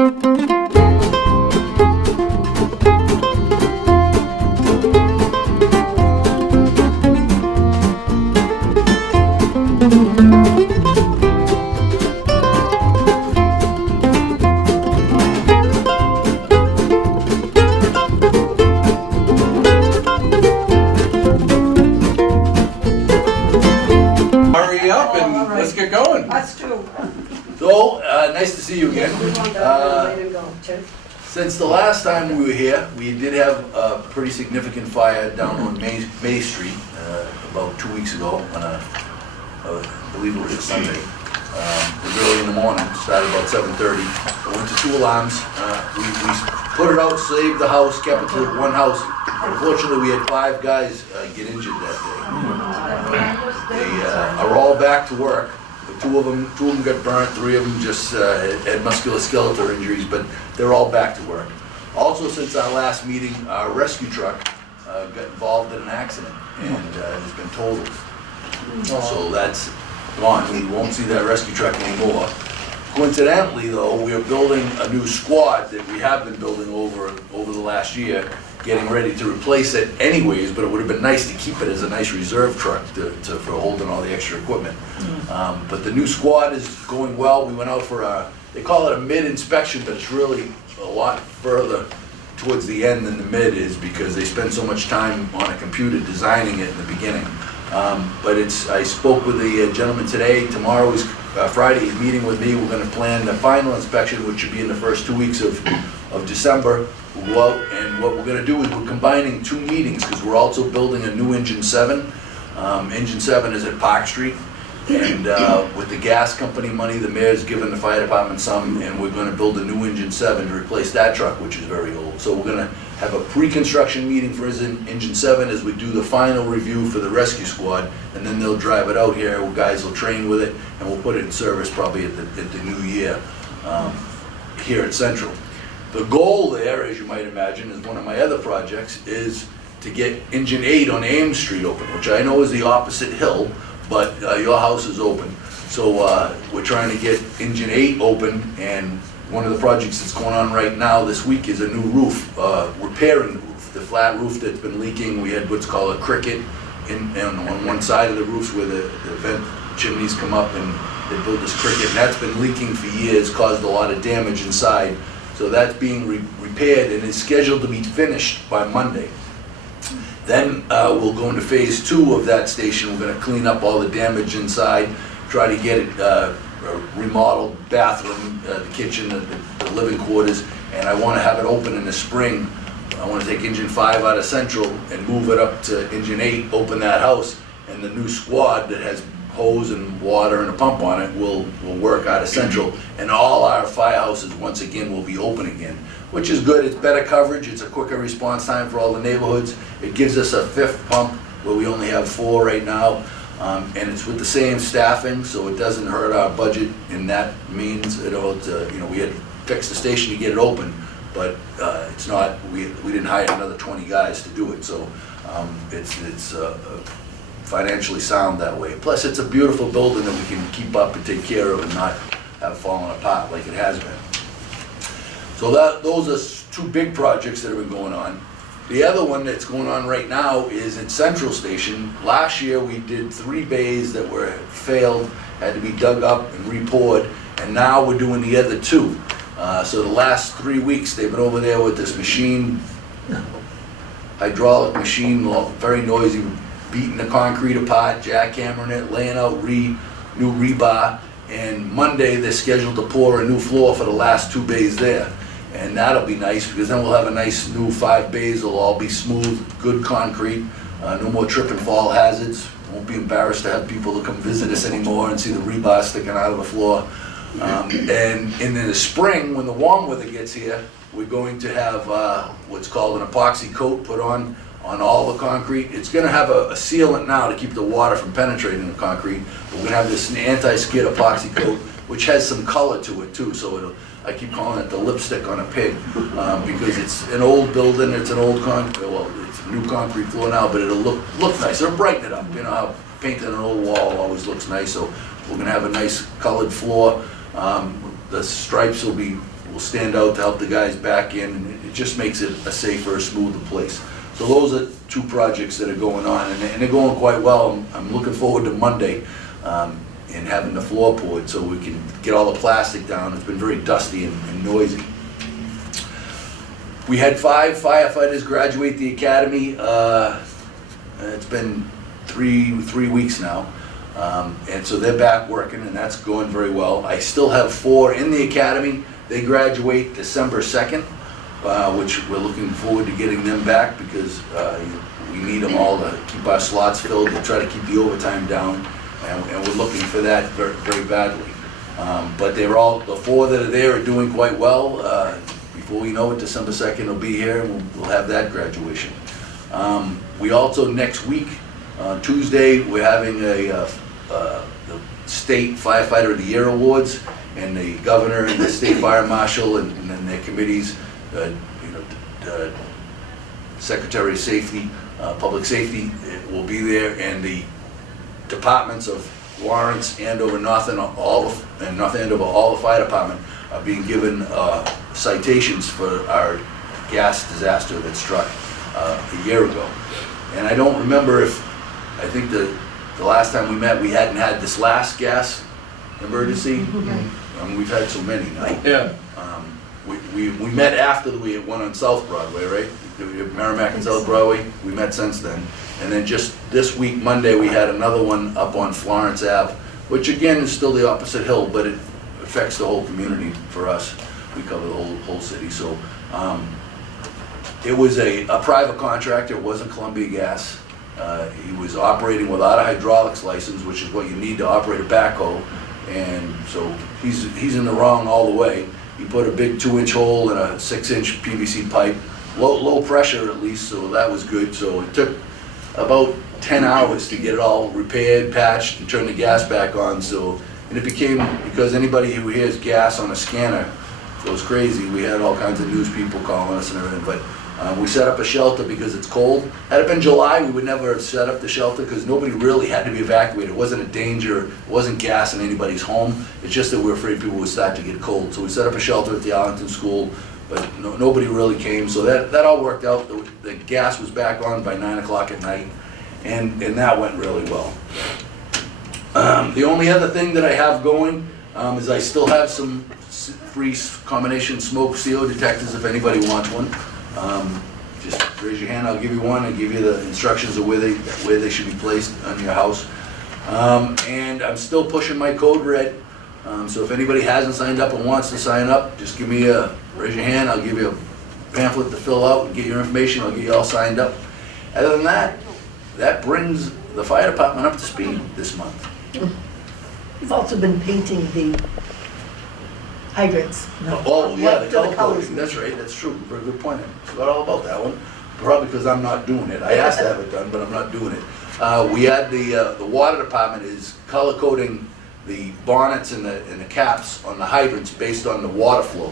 Hurry up and let's get going. Us too. So, nice to see you again. Since the last time we were here, we did have a pretty significant fire down on May Street about 2 weeks ago on I believe it was a Sunday. It was early in the morning, started about 7:30. We went to 2 alarms. We put it out, saved the house, kept it to one house. Unfortunately, we had 5 guys get injured that day. They are all back to work. Two of them got burnt, 3 of them just had musculoskeletal injuries, but they're all back to work. Also, since our last meeting, our rescue truck got involved in an accident and has been totaled. So that's gone. We won't see that rescue truck anymore. Coincidentally, though, we are building a new squad that we have been building over the last year, getting ready to replace it anyways, but it would have been nice to keep it as a nice reserve truck for holding all the extra equipment. But the new squad is going well. We went out for they call it a mid-inspection, but it's really a lot further towards the end than the mid is because they spend so much time on a computer designing it in the beginning. But I spoke with the gentleman today. Tomorrow is Friday, he's meeting with me. We're going to plan the final inspection, which should be in the first 2 weeks of December. We'll go out, and what we're going to do is we're combining 2 meetings because we're also building a new Engine 7. Engine 7 is at Park Street, and with the gas company money, the mayor's given the fire department some, and we're going to build a new Engine 7 to replace that truck, which is very old. So we're going to have a pre-construction meeting for Engine 7 as we do the final review for the rescue squad, and then they'll drive it out here. Guys will train with it, and we'll put it in service probably at the new year here at Central. The goal there, as you might imagine, is one of my other projects, is to get Engine 8 on Ames Street open, which I know is the opposite hill, but your house is open. So we're trying to get Engine 8 open, and one of the projects that's going on right now this week is a new roof, repairing the roof. The flat roof that's been leaking, we had what's called a cricket on one side of the roofs where the vent chimneys come up, and they built this cricket, and that's been leaking for years, caused a lot of damage inside. So that's being repaired and is scheduled to be finished by Monday. Then we'll go into phase 2 of that station. We're going to clean up all the damage inside, try to get it a remodeled bathroom, the kitchen, the living quarters, and I want to have it open in the spring. I want to take Engine 5 out of Central and move it up to Engine 8, open that house, and the new squad that has hose and water and a pump on it will work out of Central, and all our firehouses once again will be open again, which is good. It's better coverage, it's a quicker response time for all the neighborhoods. It gives us a 5th pump where we only have 4 right now, and it's with the same staffing, so it doesn't hurt our budget in that means. We had to fix the station to get it open, but it's not. We didn't hire another 20 guys to do it, so it's financially sound that way. Plus, it's a beautiful building that we can keep up and take care of and not have fallen apart like it has been. So those are 2 big projects that have been going on. The other one that's going on right now is at Central Station. Last year we did 3 bays that were failed, had to be dug up and re-poured, and now we're doing the other 2. So the last 3 weeks they've been over there with this machine, hydraulic machine, very noisy, beating the concrete apart, jackhammering it, laying out new rebar, and Monday they're scheduled to pour a new floor for the last 2 bays there. And that'll be nice because then we'll have a nice new 5 bays. They'll all be smooth, good concrete, no more trip and fall hazards. Won't be embarrassed to have people to come visit us anymore and see the rebar sticking out of the floor. And in the spring, when the warm weather gets here, we're going to have what's called an epoxy coat put on all the concrete. It's going to have a sealant now to keep the water from penetrating the concrete. But we're going to have this anti-skid epoxy coat, which has some color to it too. So I keep calling it the lipstick on a pig because it's an old building. It's an old it's a new concrete floor now, but it'll look nice. It'll brighten it up. You know how painting an old wall always looks nice. So we're going to have a nice colored floor. The stripes will stand out to help the guys back in, and it just makes it a safer, smoother place. So those are 2 projects that are going on, and they're going quite well. I'm looking forward to Monday and having the floor poured so we can get all the plastic down. It's been very dusty and noisy. We had 5 firefighters graduate the academy. It's been three weeks now. And so they're back working, and that's going very well. I still have 4 in the academy. They graduate December 2nd, which we're looking forward to getting them back because we need them all to keep our slots filled, to try to keep the overtime down, and we're looking for that very, very badly. But the 4 that are there are doing quite well. Before we know it, December 2nd will be here, and we'll have that graduation. We also, next week, Tuesday, we're having the State Firefighter of the Year Awards, and the governor and the state fire marshal and then their committees, Secretary of Safety, Public Safety will be there, and the departments of Lawrence, Andover, North Andover, all the fire department are being given citations for our gas disaster that struck a year ago. And I don't remember I think the last time we met, we hadn't had this last gas emergency. We've had so many now. Yeah. We met after we had one on South Broadway, right? Merrimack and South Broadway. We met since then. And then just this week, Monday, we had another one up on Florence Ave, which again is still the opposite hill, but it affects the whole community for us. We cover the whole city. So it was a private contractor. It wasn't Columbia Gas. He was operating without a hydraulics license, which is what you need to operate a backhoe, and so he's in the wrong all the way. He put a big 2-inch hole in a 6-inch PVC pipe, low pressure at least, so that was good. So it took about 10 hours to get it all repaired, patched, and turn the gas back on. So, and it became, because anybody who hears gas on a scanner goes crazy. We had all kinds of news people calling us and everything, but we set up a shelter because it's cold. Had it been July, we would never have set up the shelter because nobody really had to be evacuated. It wasn't a danger, it wasn't gas in anybody's home. It's just that we were afraid people would start to get cold. So we set up a shelter at the Arlington School, but nobody really came. So that all worked out. The gas was back on by 9 o'clock at night, and that went really well. The only other thing that I have going is I still have some free combination smoke CO detectors if anybody wants one. Just raise your hand, I'll give you one, and give you the instructions of where they should be placed on your house. And I'm still pushing my code red, so if anybody hasn't signed up and wants to sign up, just raise your hand, I'll give you a pamphlet to fill out and get your information, I'll get you all signed up. Other than that brings the fire department up to speed this month. You've also been painting the hydrants. Oh, yeah, the color colors. coding, that's right, that's true, very good point. I forgot all about that one, probably because I'm not doing it. I asked to have it done, but I'm not doing it. We had the water department is color coding the bonnets and the caps on the hydrants based on the water flow.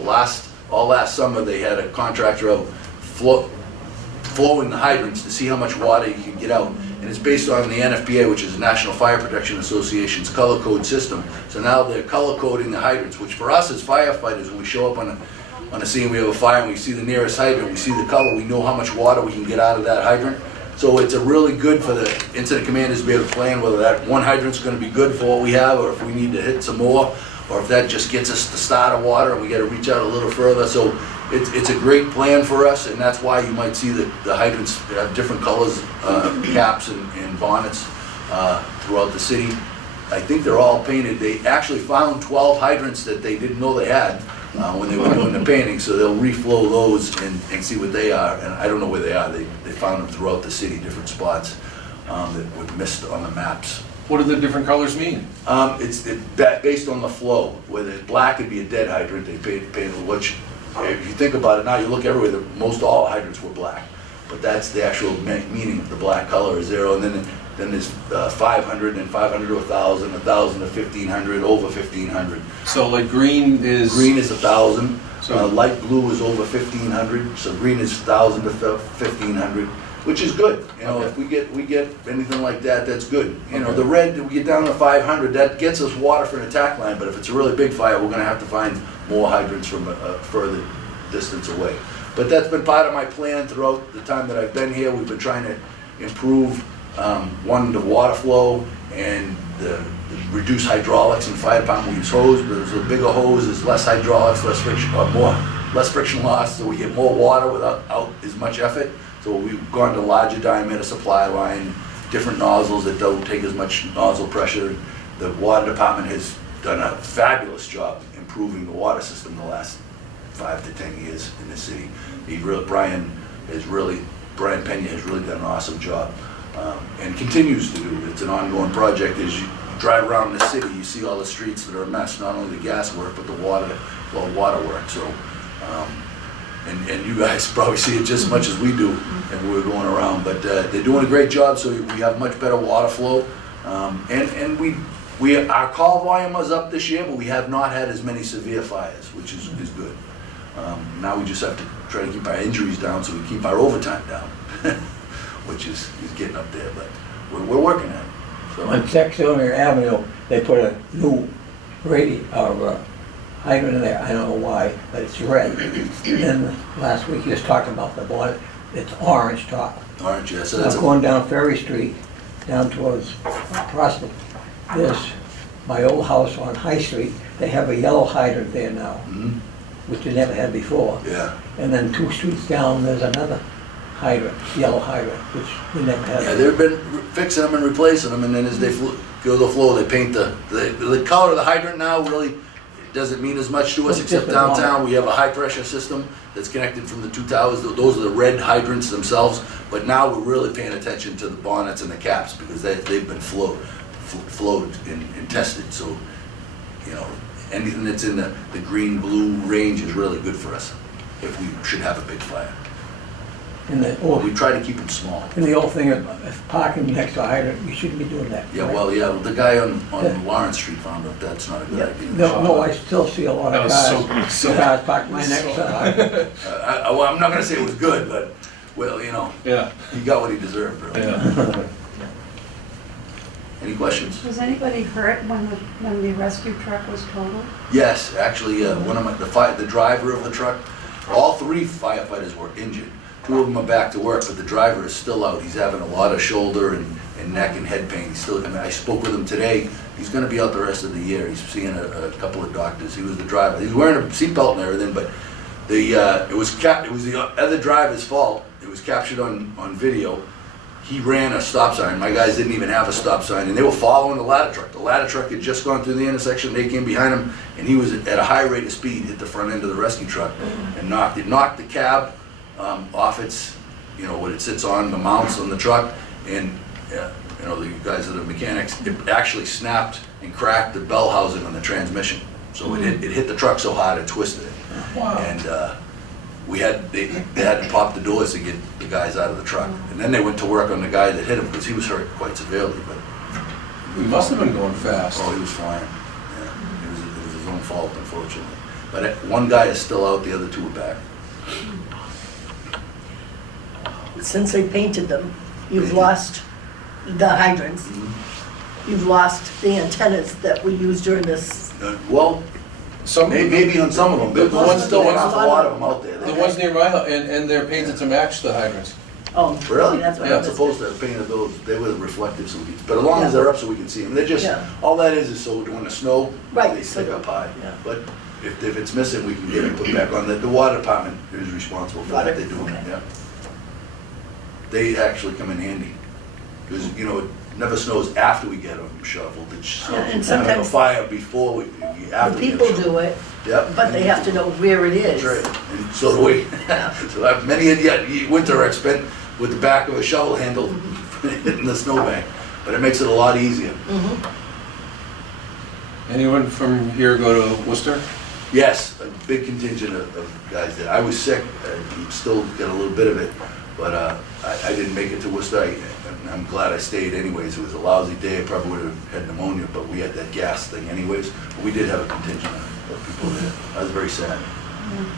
All last summer, they had a contractor out flowing the hydrants to see how much water you can get out. And it's based on the NFPA, which is the National Fire Protection Association's color code system. So now they're color coding the hydrants, which for us as firefighters, when we show up on a scene, we have a fire, and we see the nearest hydrant, we see the color, we know how much water we can get out of that hydrant. So it's a really good for the incident commanders to be able to plan whether that one hydrant's going to be good for what we have, or if we need to hit some more, or if that just gets us the start of water and we got to reach out a little further. So it's a great plan for us, and that's why you might see the hydrants have different colors, caps and bonnets throughout the city. I think they're all painted. They actually found 12 hydrants that they didn't know they had when they were doing the painting, so they'll reflow those and see what they are. And I don't know where they are. They found them throughout the city, different spots that were missed on the maps. What do the different colors mean? It's based on the flow. Whether black would be a dead hydrant, they painted which. If you think about it now, you look everywhere, most all hydrants were black. But that's the actual meaning of the black color is zero. And then there's 500 and 500 to 1,000, 1,000 to 1,500, over 1,500. So like green is? Green is 1,000. So light blue is over 1,500. So green is 1,000 to 1,500. which is good. You know, if we get anything like that, that's good. You know, the red, we get down to 500, that gets us water for an attack line, but if it's a really big fire, we're gonna have to find more hydrants from a further distance away. But that's been part of my plan throughout the time that I've been here. We've been trying to improve, one, the water flow and the reduce hydraulics in the fire department. We use hose, but there's a bigger hose, there's less hydraulics, less friction, less friction loss, so we get more water without as much effort. So we've gone to larger diameter supply line, different nozzles that don't take as much nozzle pressure. The water department has done a fabulous job improving the water system the last 5 to 10 years in the city. Brian Pena has really done an awesome job, and continues to do. It's an ongoing project. As you drive around the city, you see all the streets that are a mess, not only the gas work, but the water work. So, and you guys probably see it just as much as we do, and we're going around. But they're doing a great job, so we have much better water flow, and our call volume was up this year, but we have not had as many severe fires, which is good. Now we just have to try to keep our injuries down so we keep our overtime down, which is getting up there, but we're working at it. So. On Texta Avenue, they put a new hydrant in there. I don't know why, but it's red. And then last week you was talking about the bonnet. It's orange top. Orange, yeah. So Now that's going down Ferry Street, down towards Prospect, there's my old house on High Street. They have a yellow hydrant there now, which they never had before. Yeah. And then 2 streets down, there's another hydrant, yellow hydrant, which we never had. Yeah, they've been fixing them and replacing them, and then as they go the flow, they paint the color of the hydrant now really doesn't mean as much to us, It's except different downtown we have a high pressure system that's connected from the 2 towers. Those are the red hydrants themselves, but now we're really paying attention to the bonnets and the caps because they've been flowed and tested. So, you know, anything that's in the green-blue range is really good for us if we should have a big fire. And We try to keep them small. and the old thing of parking next to a hydrant, you shouldn't be doing that. Yeah, right? well, yeah, the guy on Lawrence Street found out that's not a good idea. No, I still see a lot of That was cars, so- cars parked right next to the hydrant. Well, I'm not gonna say it was good, but, well, you know, Yeah. he got what he deserved, really. Yeah. Any questions? Was anybody hurt when the rescue truck was totaled? Yes, actually, the driver of the truck, all 3 firefighters were injured. 2 of them are back to work, but the driver is still out. He's having a lot of shoulder and neck and head pain. I spoke with him today. He's gonna be out the rest of the year. He's seeing a couple of doctors. He was the driver. He was wearing a seatbelt and everything, but it was the other driver's fault. It was captured on video. He ran a stop sign. My guys didn't even have a stop sign, and they were following the ladder truck. The ladder truck had just gone through the intersection. They came behind him, and he was at a high rate of speed, hit the front end of the rescue truck, and knocked the cab off its, what it sits on, the mounts on the truck, and the guys that are mechanics, it actually snapped and cracked the bell housing on the transmission. So it hit the truck so hard it twisted it. Wow. And they had to pop the doors to get the guys out of the truck. And then they went to work on the guy that hit him because he was hurt quite severely. But We must have been going fast. he was flying. Yeah, it was his own fault, unfortunately. But one guy is still out, the other 2 are back. Since they painted them, you've lost the hydrants. You've lost the antennas that we used during this. Well, Some, maybe on some of them, but The ones- still the an ones- awful lot of them out there. the ones near my house, and they're painted to match the hydrants. Oh, Really? That's what They're I not was. supposed to have painted those, they were reflective, so but as long as they're up so we can see them, they're just, Yeah. all that is so when the snow, Right, they so- stick up high. yeah. But if it's missing, we can get it put back on. The water department is responsible for that, Water, they're doing it, okay. yeah. They actually come in handy, because, it never snows after we get them shoveled, it's Yeah, and having a sometimes fire before The after we get people shoveled. do it, Yep. but they have to know where it is. That's right, and so do we. So many of the winter I've spent with the back of a shovel handle hitting the snowbank, but it makes it a lot easier. Anyone from here go to Worcester? Yes, a big contingent of guys there. I was sick, still got a little bit of it, but I didn't make it to Worcester. And I'm glad I stayed anyways. It was a lousy day, I probably would have had pneumonia, but we had that gas thing anyways. But we did have a contingent of people there. I was very sad,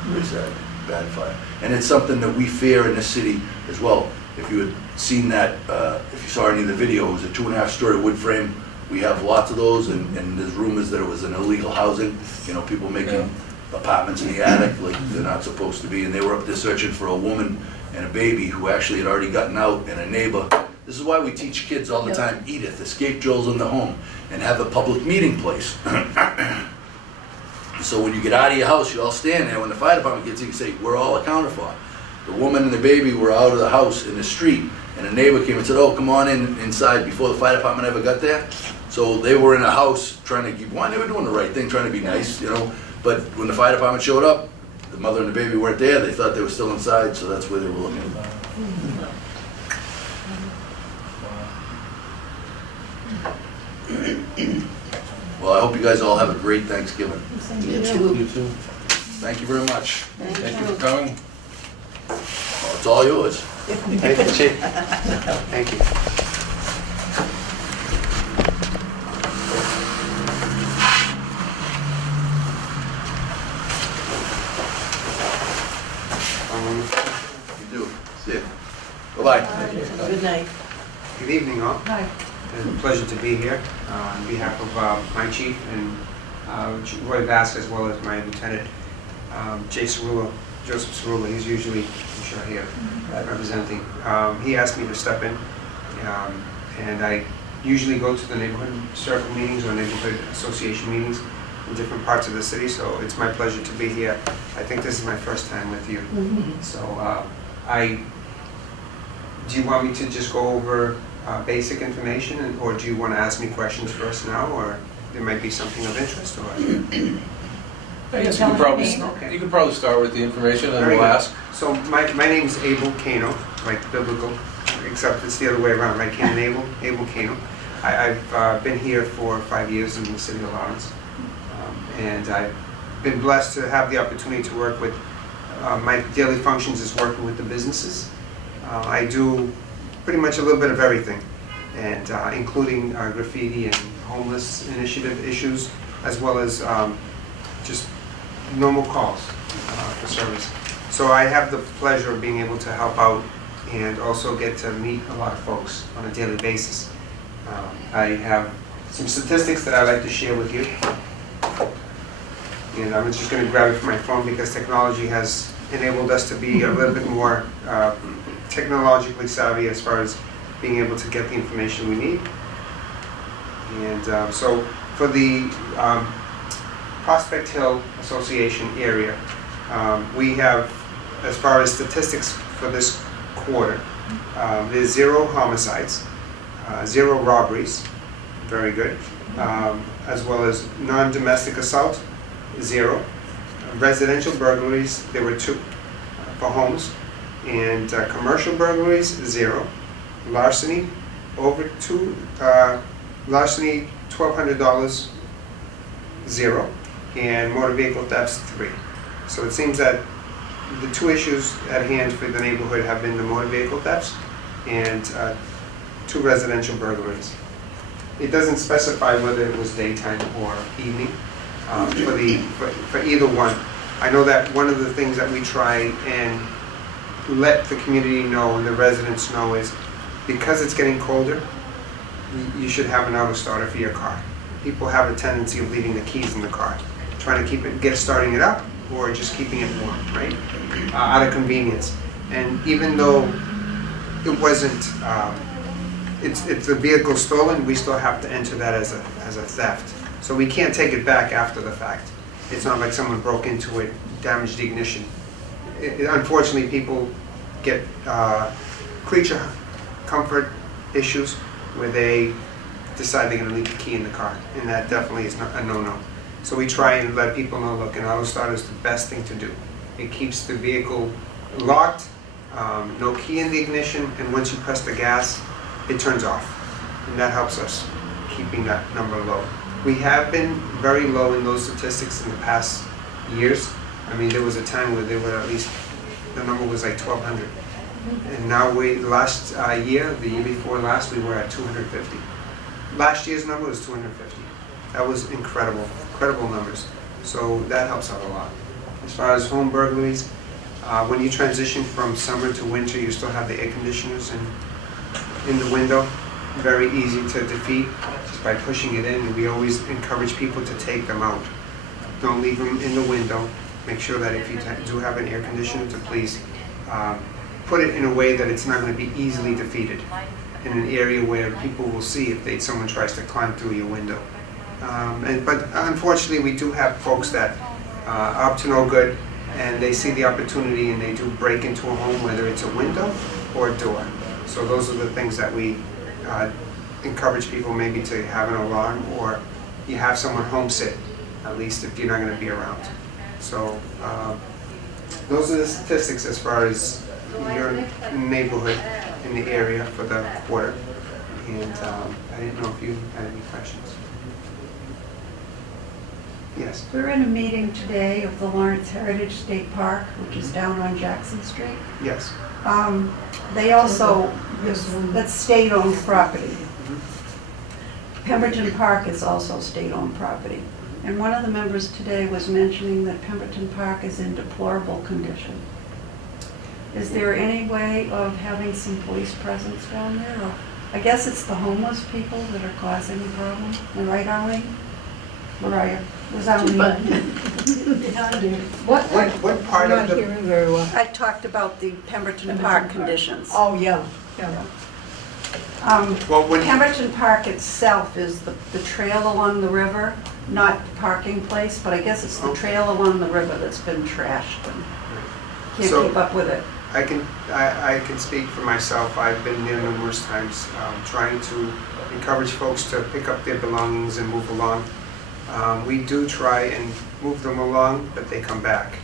very sad, bad fire. And it's something that we fear in this city as well. if you had seen that, if you saw any of the video, it was a 2.5-story wood frame. We have lots of those, and there's rumors that it was an illegal housing, you know, people making apartments in the attic like they're not supposed to be, and they were up there searching for a woman and a baby who actually had already gotten out, and a neighbor. This is why we teach kids all the time, Edith, escape Joel's in the home, and have a public meeting place. So when you get out of your house, you all stand there. When the fire department gets in, you say, we're all accounted for. The woman and the baby were out of the house in the street, and a neighbor came and said, oh, come on inside, before the fire department ever got there. So they were in a house trying to keep, one, they were doing the right thing, trying to be nice, you know, but when the fire department showed up, the mother and the baby weren't there, they thought they were still inside, so that's where they were looking. Well, I hope you guys all have a great Thanksgiving. You too. You too. Thank you very much. Thank you for coming. Well, it's all yours. Thank you, Chief. Thank you. You do. See you. Bye-bye. Good night. Good evening, all. Hi. It's a pleasure to be here on behalf of my chief and Roy Bass, as well as my lieutenant, Joseph Cerullo. He's usually, I'm sure, here representing. He asked me to step in, and I usually go to the neighborhood circle meetings or neighborhood association meetings in different parts of the city, so it's my pleasure to be here. I think this is my first time with you. So do you want me to just go over basic information, or do you want to ask me questions first now, or there might be something of interest? Or I guess Tell me your name. Okay. you could probably start with the information and Very we'll good. ask. So my name is Abel Cano, like biblical, except it's the other way around, right? Cain and Abel Cano. I've been here for 5 years in the city of Lawrence, and I've been blessed to have the opportunity to work with, my daily functions is working with the businesses. I do pretty much a little bit of everything, and including graffiti and homeless initiative issues, as well as just normal calls for service. So I have the pleasure of being able to help out and also get to meet a lot of folks on a daily basis. I have some statistics that I'd like to share with you. And I'm just going to grab it from my phone because technology has enabled us to be a little bit more technologically savvy as far as being able to get the information we need. And so for the Prospect Hill Association area, we have, as far as statistics for this quarter, there's 0 homicides, 0 robberies, very good, as well as non-domestic assault, 0. Residential burglaries, there were 2 for homes, and commercial burglaries, 0. Larceny, over 2, larceny, $1,200, 0. And motor vehicle thefts, 3. So it seems that the 2 issues at hand for the neighborhood have been the motor vehicle thefts and 2 residential burglaries. It doesn't specify whether it was daytime or evening for either one. I know that one of the things that we try and let the community know and the residents know is because it's getting colder, you should have an auto starter for your car. People have a tendency of leaving the keys in the car, trying to starting it up or just keeping it warm, right? Out of convenience. And even though it wasn't, it's a vehicle stolen, we still have to enter that as a theft. So we can't take it back after the fact. It's not like someone broke into it, damaged the ignition. Unfortunately, people get creature comfort issues where they decide they're going to leave the key in the car, and that definitely is not a no-no. So we try and let people know, look, an auto starter is the best thing to do. It keeps the vehicle locked, no key in the ignition, and once you press the gas, it turns off, and that helps us keeping that number low. We have been very low in those statistics in the past years. I mean, there was a time where they were at least, the number was like 1,200. And now last year, the year before last, we were at 250. Last year's number was 250. That was incredible numbers. So that helps out a lot. As far as home burglaries, When you transition from summer to winter, you still have the air conditioners in the window. Very easy to defeat just by pushing it in. And we always encourage people to take them out. Don't leave them in the window. Make sure that if you do have an air conditioner, to please put it in a way that it's not going to be easily defeated in an area where people will see if someone tries to climb through your window. But unfortunately, we do have folks that are up to no good, and they see the opportunity and they do break into a home, whether it's a window or a door. So those are the things that we encourage people maybe to have an alarm, or you have someone home sit, at least if you're not going to be around. So those are the statistics as far as your neighborhood in the area for the quarter. And I didn't know if you had any questions. Yes. We're in a meeting today of the Lawrence Heritage State Park, which is down on Jackson Street. Yes. They also, that's state-owned property. Pemberton Park is also state-owned property. And one of the members today was mentioning that Pemberton Park is in deplorable condition. Is there any way of having some police presence down there? Or I guess it's the homeless people that are causing the problem. Am I right, Arlene? Mariah? Was Arlene? What part I'm of not the, hearing very well. I talked about the Pemberton Park conditions. Oh, yeah, yeah. well, when, Pemberton Park itself is the trail along the river, not the parking place, but I guess it's the trail along the river that's been trashed and can't So- keep up with it. I can speak for myself. I've been there numerous times, trying to encourage folks to pick up their belongings and move along. We do try and move them along, but they come back.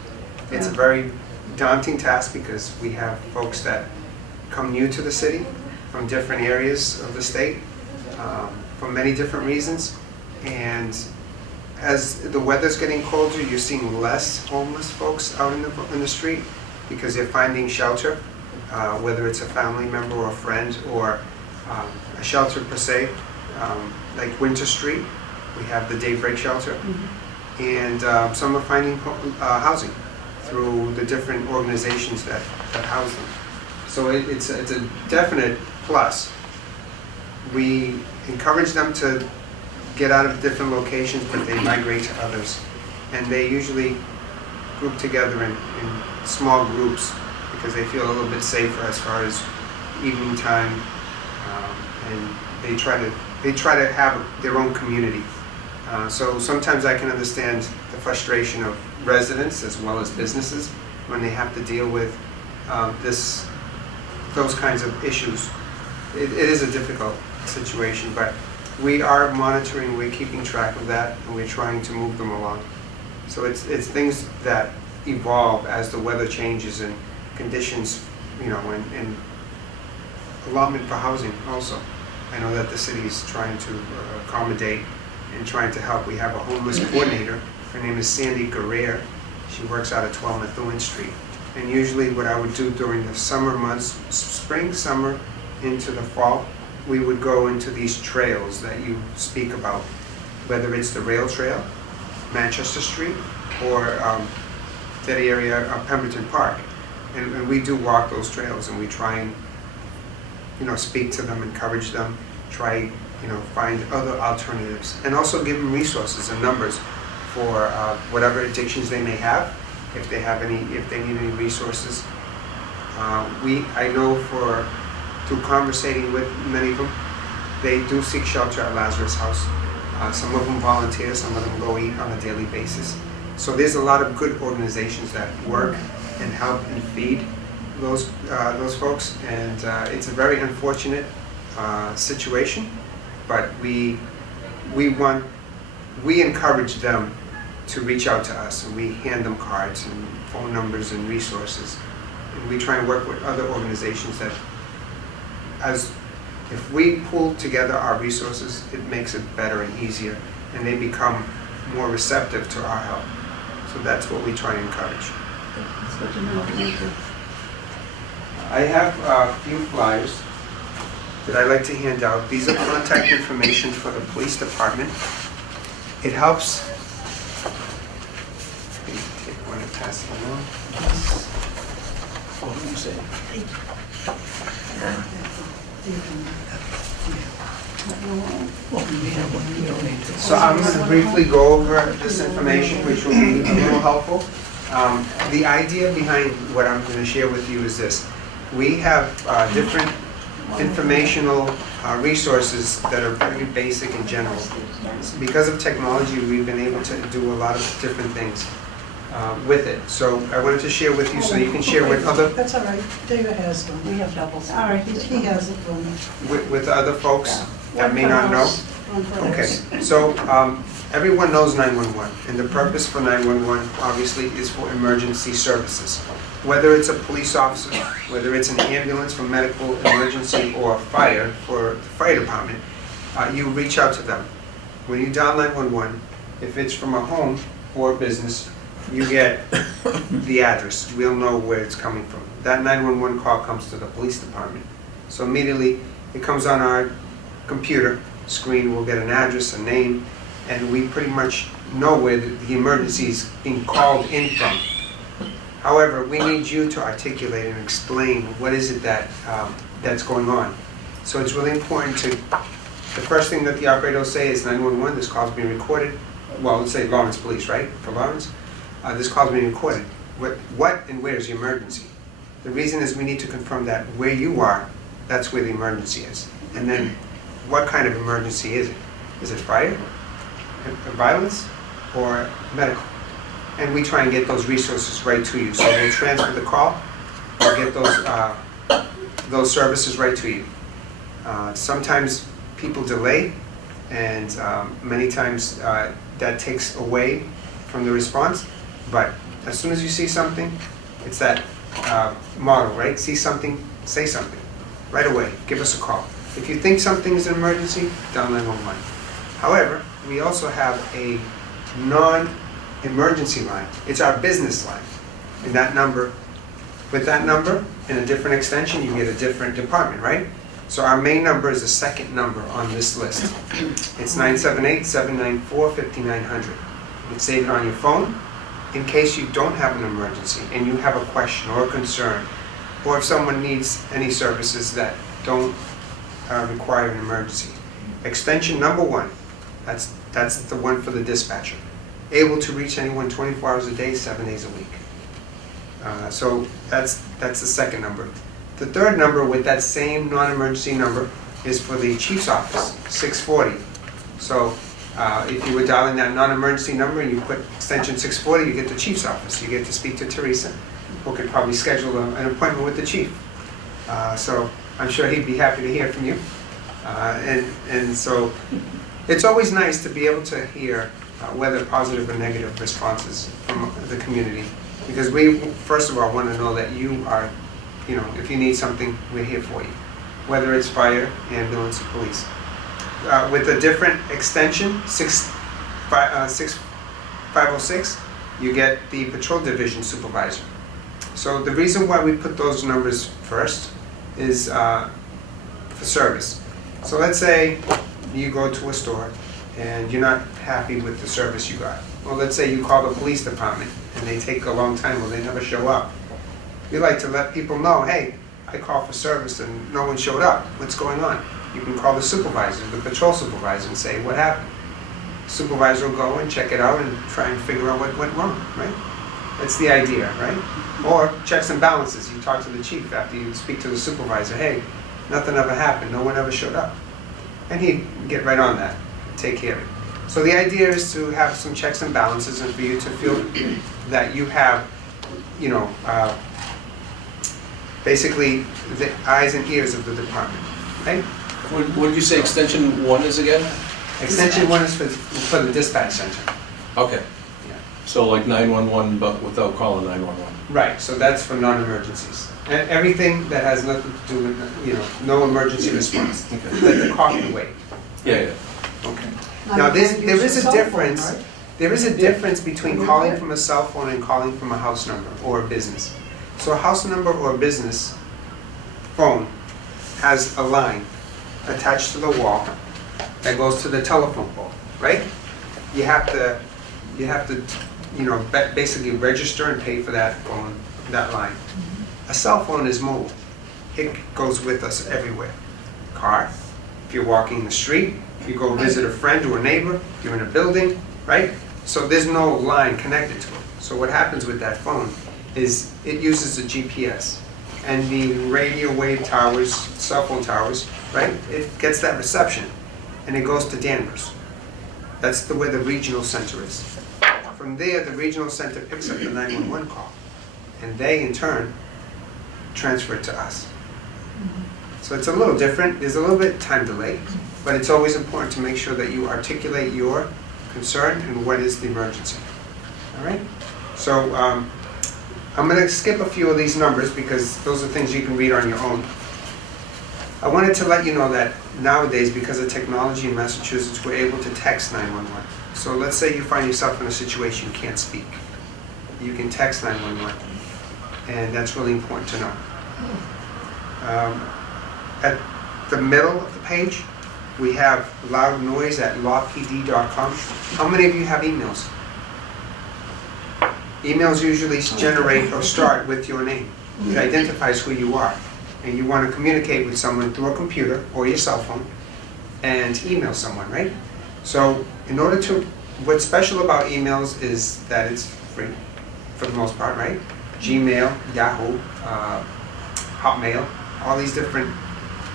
It's a very daunting task because we have folks that come new to the city from different areas of the state, for many different reasons. And as the weather's getting colder, you're seeing less homeless folks out in the street because they're finding shelter, whether it's a family member or a friend or a shelter per se, like Winter Street. We have the Daybreak Shelter, and some are finding housing through the different organizations that house them. So it's a definite plus. We encourage them to get out of different locations, but they migrate to others. And they usually group together in small groups because they feel a little bit safer as far as evening time, and they try to have their own community. So sometimes I can understand the frustration of residents as well as businesses when they have to deal with those kinds of issues. It is a difficult situation, but we are monitoring, we're keeping track of that, and we're trying to move them along. So it's things that evolve as the weather changes and conditions, and allotment for housing also. I know that the city is trying to accommodate and trying to help. We have a homeless coordinator. Her name is Sandy Guerrero. She works out at 12 Methuen Street. And usually what I would do during the summer months, spring, summer, into the fall, we would go into these trails that you speak about, whether it's the rail trail, Manchester Street, or that area of Pemberton Park. And we do walk those trails, and we try and speak to them, encourage them, try find other alternatives, and also give them resources and numbers for whatever addictions they may have, if they need any resources. I know through conversating with many of them, they do seek shelter at Lazarus House. Some of them volunteer, some of them go eat on a daily basis. So there's a lot of good organizations that work and help and feed those folks, and it's a very unfortunate situation, but we encourage them to reach out to us, and we hand them cards and phone numbers and resources, and we try and work with other organizations that, if we pull together our resources, it makes it better and easier, and they become more receptive to our help. So that's what we try and encourage. That's good to know. Thank you. I have a few flyers that I like to hand out. These are contact information for the police department. It helps. Let me take one and pass it along. see. So I'm going to briefly go over this information, which will be a little helpful. The idea behind what I'm going to share with you is this. We have different informational resources that are very basic and general. Because of technology, we've been able to do a lot of different things with it. So I wanted to share with you so you can share with other That's all right, David has one. We have doubles. All right, he has it for me. with other folks that may not know. One for Okay, us. so everyone knows 911, and the purpose for 911 obviously is for emergency services. Whether it's a police officer, whether it's an ambulance for medical emergency, or fire for the fire department, you reach out to them. When you dial 911, if it's from a home or a business, you get the address. We'll know where it's coming from. That 911 call comes to the police department. So immediately it comes on our computer screen, we'll get an address, a name, and we pretty much know where the emergency is being called in from. However, we need you to articulate and explain what is it that that's going on. So it's really important to, the first thing that the operator will say is 911, this call's being recorded. Well, let's say Lawrence Police, right? For Lawrence, this call's being recorded. What and where is the emergency? The reason is we need to confirm that where you are, that's where the emergency is. And then what kind of emergency is it? Is it fire, violence, or medical? And we try and get those resources right to you. So we'll transfer the call, we'll get those services right to you. Sometimes people delay, and many times that takes away from the response. But as soon as you see something, it's that model, right? See something, say something. Right away, give us a call. If you think something is an emergency, dial 911. However, we also have a non-emergency line. It's our business line. And that number, with that number and a different extension, you get a different department, right? So our main number is the second number on this list. It's 978-794-5900. You can save it on your phone in case you don't have an emergency and you have a question or a concern, or if someone needs any services that don't require an emergency. Extension number 1, that's the one for the dispatcher. Able to reach anyone 24 hours a day, 7 days a week. So that's the second number. The third number with that same non-emergency number is for the chief's office, 640. So if you were dialing that non-emergency number and you put extension 640, you get the chief's office. You get to speak to Teresa, who could probably schedule an appointment with the chief. So I'm sure he'd be happy to hear from you. And so it's always nice to be able to hear whether positive or negative responses from the community. Because we, first of all, want to know that you are, if you need something, we're here for you. Whether it's fire, ambulance, or police. With a different extension, 506, you get the patrol division supervisor. So the reason why we put those numbers first is for service. So let's say you go to a store and you're not happy with the service you got. Well, let's say you call the police department and they take a long time or they never show up. We like to let people know, hey, I called for service and no one showed up. What's going on? You can call the supervisor, the patrol supervisor, and say, what happened? Supervisor will go and check it out and try and figure out what went wrong, right? That's the idea, right? Or checks and balances. You talk to the chief after you speak to the supervisor, hey, nothing ever happened, no one ever showed up. And he'd get right on that, take care of it. So the idea is to have some checks and balances and for you to feel that you have, basically the eyes and ears of the department, right? What did you say extension 1 is again? Extension 1 is for the dispatch center. Okay. Yeah. So like 911, but without calling 911. Right, so that's for non-emergencies. And everything that has nothing to do with, no emergency response. Okay. Let the call can wait. Yeah. Okay. Now, Now, you there can't is use a your cell phone, difference. right? There is a difference between calling from a cell phone and calling from a house number or a business. So a house number or a business phone has a line attached to the wall that goes to the telephone pole, right? You have to, basically register and pay for that phone, that line. A cell phone is mobile. It goes with us everywhere. Car, if you're walking the street, you go visit a friend or a neighbor, you're in a building, right? So there's no line connected to it. So what happens with that phone is it uses a GPS. And the radio wave towers, cell phone towers, right? It gets that reception and it goes to Danvers. That's where the regional center is. From there, the regional center picks up the 911 call. And they, in turn, transfer it to us. So it's a little different. There's a little bit time delay, but it's always important to make sure that you articulate your concern and what is the emergency. All right? So I'm going to skip a few of these numbers because those are things you can read on your own. I wanted to let you know that nowadays, because of technology in Massachusetts, we're able to text 911. So let's say you find yourself in a situation you can't speak. You can text 911, and that's really important to know. At the middle of the page, we have loud noise at lawpd.com. How many of you have emails? Emails usually generate or start with your name. It identifies who you are. And you want to communicate with someone through a computer or your cell phone and email someone, right? So in order to, what's special about emails is that it's free for the most part, right? Gmail, Yahoo, Hotmail, all these different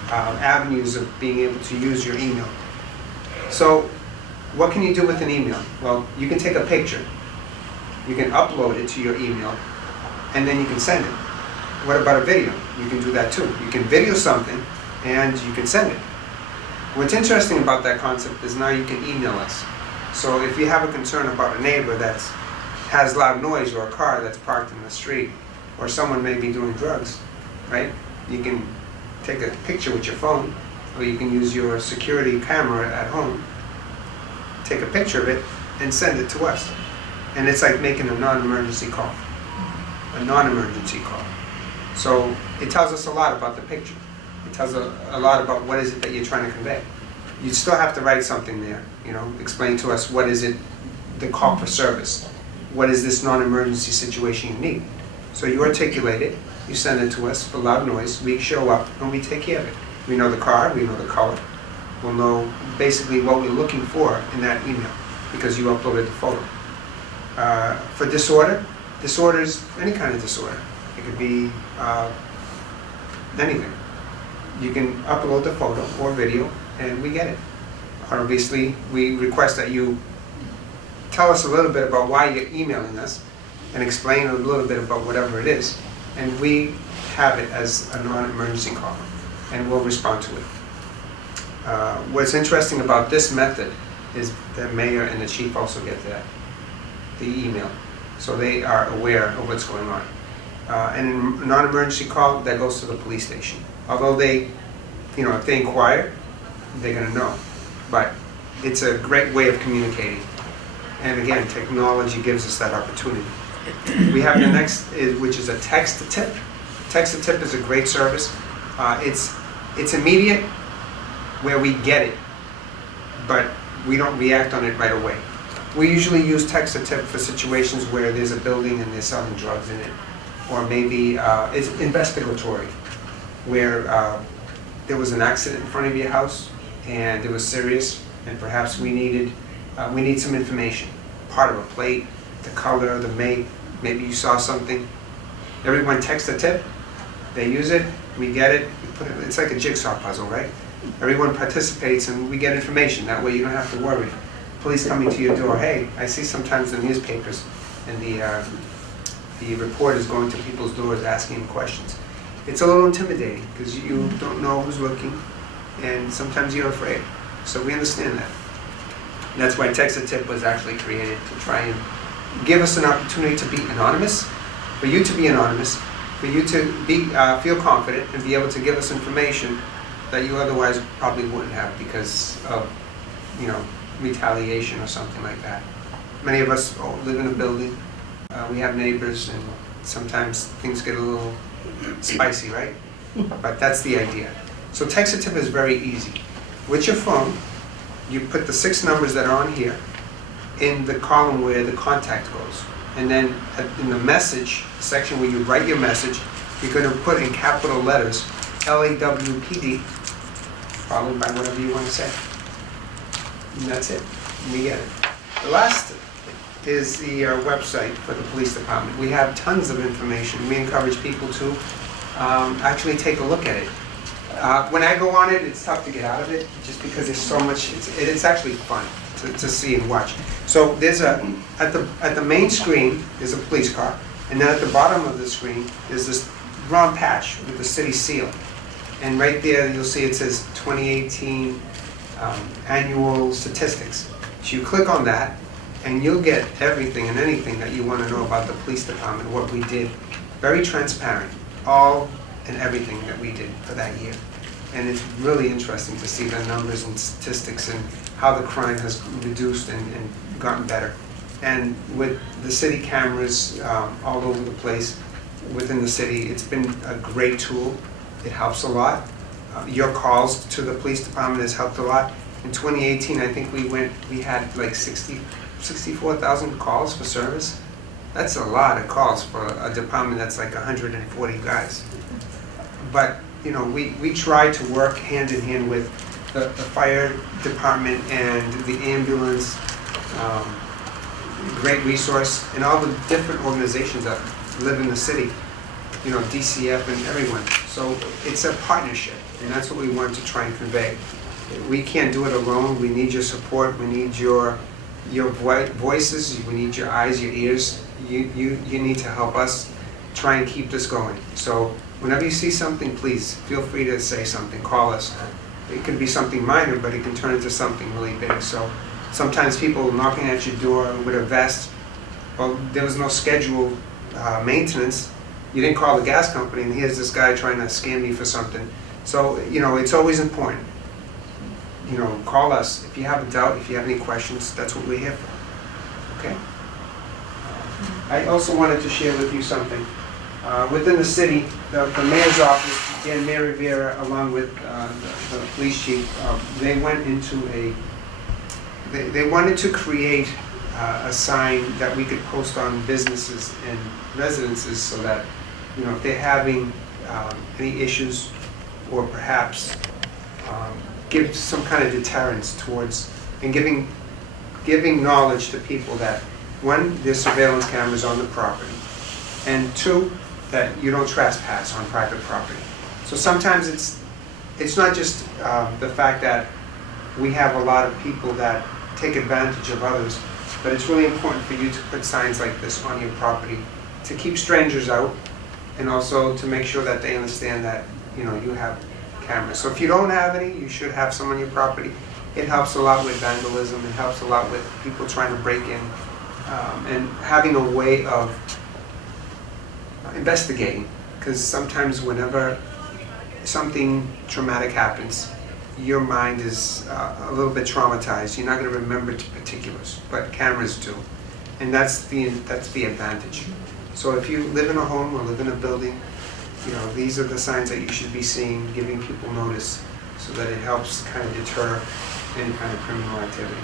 avenues of being able to use your email. So what can you do with an email? Well, you can take a picture, you can upload it to your email, and then you can send it. What about a video? You can do that too. You can video something and you can send it. What's interesting about that concept is now you can email us. So if you have a concern about a neighbor that has loud noise, or a car that's parked in the street, or someone may be doing drugs, right? You can take a picture with your phone, or you can use your security camera at home, take a picture of it, and send it to us. And it's like making a non-emergency call. A non-emergency call. So it tells us a lot about the picture. It tells a lot about what is it that you're trying to convey. You still have to write something there, you know, explain to us what is it, the call for service. What is this non-emergency situation you need? So you articulate it, you send it to us for loud noise, we show up and we take care of it. We know the car, we know the color. We'll know basically what we're looking for in that email because you uploaded the photo. For disorders, any kind of disorder. It could be anything. You can upload the photo or video and we get it. Obviously, we request that you tell us a little bit about why you're emailing us and explain a little bit about whatever it is. And we have it as a non-emergency call and we'll respond to it. What's interesting about this method is the mayor and the chief also get the email. So they are aware of what's going on. And in a non-emergency call, that goes to the police station. Although they, you know, if they inquire, they're going to know. But it's a great way of communicating. And again, technology gives us that opportunity. We have the next, which is a Texta Tip. Texta Tip is a great service. It's immediate where we get it, but we don't react on it right away. We usually use Texta Tip for situations where there's a building and they're selling drugs in it. Or maybe it's investigatory, where there was an accident in front of your house and it was serious, and perhaps we need some information, part of a plate, the color, the make, maybe you saw something. Everyone texts a tip, they use it, we get it, we put it, it's like a jigsaw puzzle, right? Everyone participates and we get information, that way you don't have to worry. Police coming to your door, hey, I see sometimes the newspapers and the reporters going to people's doors asking questions. It's a little intimidating because you don't know who's looking and sometimes you're afraid. So we understand that. And that's why Texta Tip was actually created, to try and give us an opportunity to be anonymous, for you to be anonymous, for you to be feel confident and be able to give us information that you otherwise probably wouldn't have because of, you know, retaliation or something like that. Many of us live in a building. We have neighbors, and sometimes things get a little spicy, right? But that's the idea. So Texta Tip is very easy. With your phone, you put the 6 numbers that are on here in the column where the contact goes. And then in the message section where you write your message, you're gonna put in capital letters, LAWPD, followed by whatever you wanna say. And that's it, and you get it. The last is the website for the police department. We have tons of information. We encourage people to actually take a look at it. When I go on it, it's tough to get out of it, just because there's so much, it's actually fun to see and watch. So there's at the main screen, there's a police car, and then at the bottom of the screen, there's this round patch with the city seal. And right there, you'll see it says 2018 annual statistics. So you click on that, and you'll get everything and anything that you want to know about the police department, what we did. Very transparent, all and everything that we did for that year. And it's really interesting to see the numbers and statistics and how the crime has reduced and gotten better. And with the city cameras all over the place within the city, it's been a great tool. It helps a lot. Your calls to the police department has helped a lot. In 2018, I think we had like 64,000 calls for service. That's a lot of calls for a department that's like 140 guys. But you know, we try to work hand in hand with the fire department and the ambulance, great resource, and all the different organizations that live in the city, you know, DCF and everyone. So it's a partnership, and that's what we want to try and convey. We can't do it alone. We need your support. We need your voices. We need your eyes, your ears. You need to help us try and keep this going. So whenever you see something, please feel free to say something. Call us. It could be something minor, but it can turn into something really big. So sometimes people knocking at your door with a vest. Well, there was no scheduled maintenance. You didn't call the gas company, and here's this guy trying to scam me for something. So you know, it's always important. You know, call us if you have a doubt, if you have any questions. That's what we're here for. Okay. I also wanted to share with you something. Within the city, the mayor's office, again, Mayor Rivera, along with the police chief, they went into they wanted to create a sign that we could post on businesses and residences, so that, you know, if they're having any issues, or perhaps give some kind of deterrence towards, and giving knowledge to people that, one, there's surveillance cameras on the property, and two, that you don't trespass on private property. So sometimes it's not just the fact that we have a lot of people that take advantage of others, but it's really important for you to put signs like this on your property to keep strangers out, and also to make sure that they understand that, you know, you have cameras. So if you don't have any, you should have some on your property. It helps a lot with vandalism. It helps a lot with people trying to break in, and having a way of investigating. Because sometimes whenever something traumatic happens, your mind is a little bit traumatized. You're not going to remember particulars, but cameras do, and that's the advantage. So if you live in a home or live in a building, you know, these are the signs that you should be seeing, giving people notice, so that it helps kind of deter any kind of criminal activity.